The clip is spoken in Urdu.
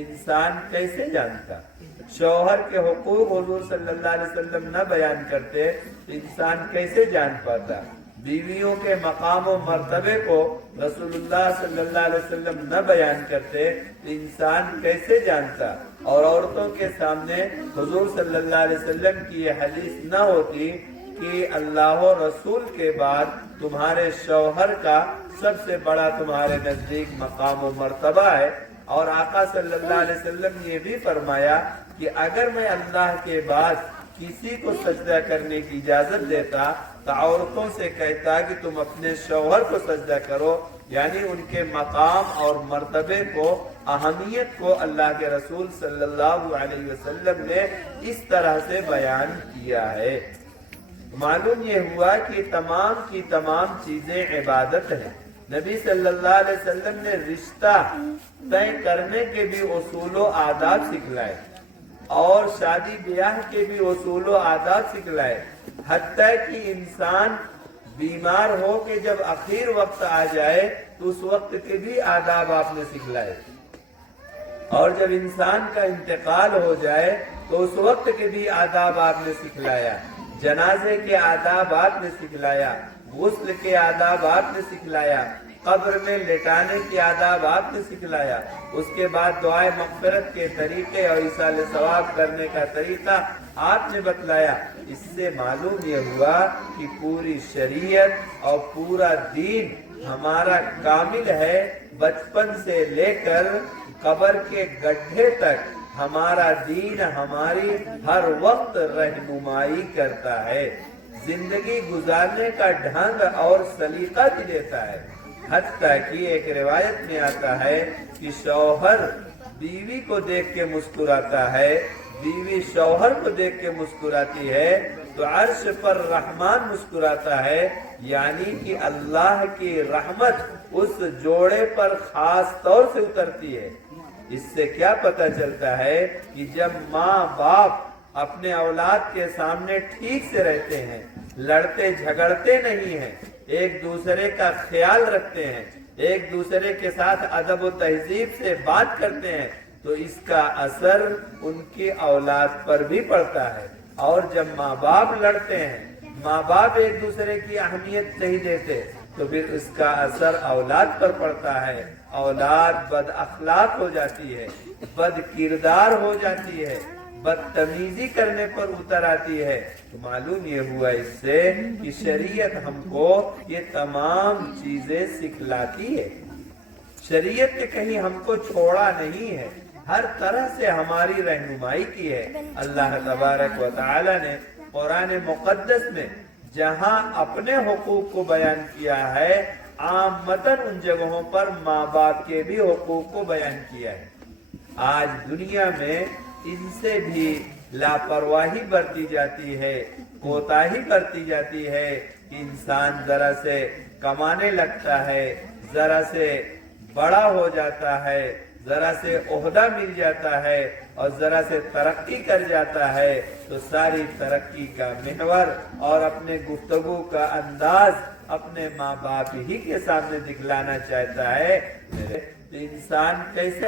انسان کیسے جانتا؟ شوہر کے حقوق حضور صلی اللہ علیہ وسلم نہ بیان کرتے تو انسان کیسے جان پاتا؟ بیویوں کے مقام و مرتبے کو رسول اللہ صلی اللہ علیہ وسلم نہ بیان کرتے تو انسان کیسے جانتا؟ اور عورتوں کے سامنے حضور صلی اللہ علیہ وسلم کی یہ حدیث نہ ہوتی کہ اللہ و رسول کے بعد تمہارے شوہر کا سب سے بڑا تمہارے نزدیک مقام و مرتبہ ہے، اور آقا صلی اللہ علیہ وسلم نے یہ بھی فرمایا کہ اگر میں اللہ کے بعد کسی کو سجدہ کرنے کی اجازت دیتا تو عورتوں سے کہتا کہ تم اپنے شوہر کو سجدہ کرو، یعنی ان کے مقام اور مرتبے کو، اہمیت کو اللہ کے رسول صلی اللہ علیہ وسلم نے اس طرح سے بیان کیا ہے۔ معلوم یہ ہوا کہ تمام کی تمام چیزیں عبادت ہیں۔ نبی صلی اللہ علیہ وسلم نے رشتہ طے کرنے کے بھی اصول و آداب سکھلائے، اور شادی بیاہ کے بھی اصول و آداب سکھلائے، حتیٰ کہ انسان بیمار ہو کے جب آخر وقت آ جائے تو اس وقت کے بھی آداب آپ نے سکھلائے، اور جب انسان کا انتقال ہو جائے تو اس وقت کے بھی آداب آپ نے سکھلایا، جنازے کے آداب آپ نے سکھلایا، غسل کے آداب آپ نے سکھلایا، قبر میں لٹانے کے آداب آپ نے سکھلایا، اس کے بعد دعائے مغفرت کے طریقے اور ایصال ثواب کرنے کا طریقہ آپ نے بتلایا۔ اس سے معلوم یہ ہوا کہ پوری شریعت اور پورا دین ہمارا کامل ہے، بچپن سے لے کر قبر کے گڈھے تک ہمارا دین ہماری ہر وقت رہنمائی کرتا ہے، زندگی گزارنے کا ڈھنگ اور سلیقہ بھی دیتا ہے۔ حتیٰ کہ ایک روایت میں آتا ہے کہ شوہر بیوی کو دیکھ کے مسکراتا ہے، بیوی شوہر کو دیکھ کے مسکراتی ہے تو عرش پر رحمان مسکراتا ہے، یعنی کہ اللہ کی رحمت اس جوڑے پر خاص طور سے اترتی ہے۔ اس سے کیا پتہ چلتا ہے کہ جب ماں باپ اپنے اولاد کے سامنے ٹھیک سے رہتے ہیں، لڑتے جھگڑتے نہیں ہیں، ایک دوسرے کا خیال رکھتے ہیں، ایک دوسرے کے ساتھ ادب و تہذیب سے بات کرتے ہیں، تو اس کا اثر ان کی اولاد پر بھی پڑتا ہے۔ اور جب ماں باپ لڑتے ہیں، ماں باپ ایک دوسرے کی اہمیت نہیں دیتے، تو پھر اس کا اثر اولاد پر پڑتا ہے، اولاد بد اخلاق ہو جاتی ہے، بد کردار ہو جاتی ہے، بدتمیزی کرنے پر اتر آتی ہے۔ تو معلوم یہ ہوا اس سے کہ شریعت ہم کو یہ تمام چیزیں سکھلاتی ہے، شریعت نے کہیں ہم کو چھوڑا نہیں ہے، ہر طرح سے ہماری رہنمائی کی ہے۔ اللہ تبارک و تعالی نے قرآن مقدس میں جہاں اپنے حقوق کو بیان کیا ہے، عامتاً ان جگہوں پر ماں باپ کے بھی حقوق کو بیان کیا ہے۔ آج دنیا میں ان سے بھی لاپرواہی برتی جاتی ہے، کوتاہی برتی جاتی ہے، انسان ذرا سے کمانے لگتا ہے، ذرا سے بڑا ہو جاتا ہے، ذرا سے عہدہ مل جاتا ہے اور ذرا سے ترقی کر جاتا ہے تو ساری ترقی کا محور اور اپنے گفتگو کا انداز اپنے ماں باپ ہی کے سامنے دکھلانا چاہتا ہے۔ انسان کیسے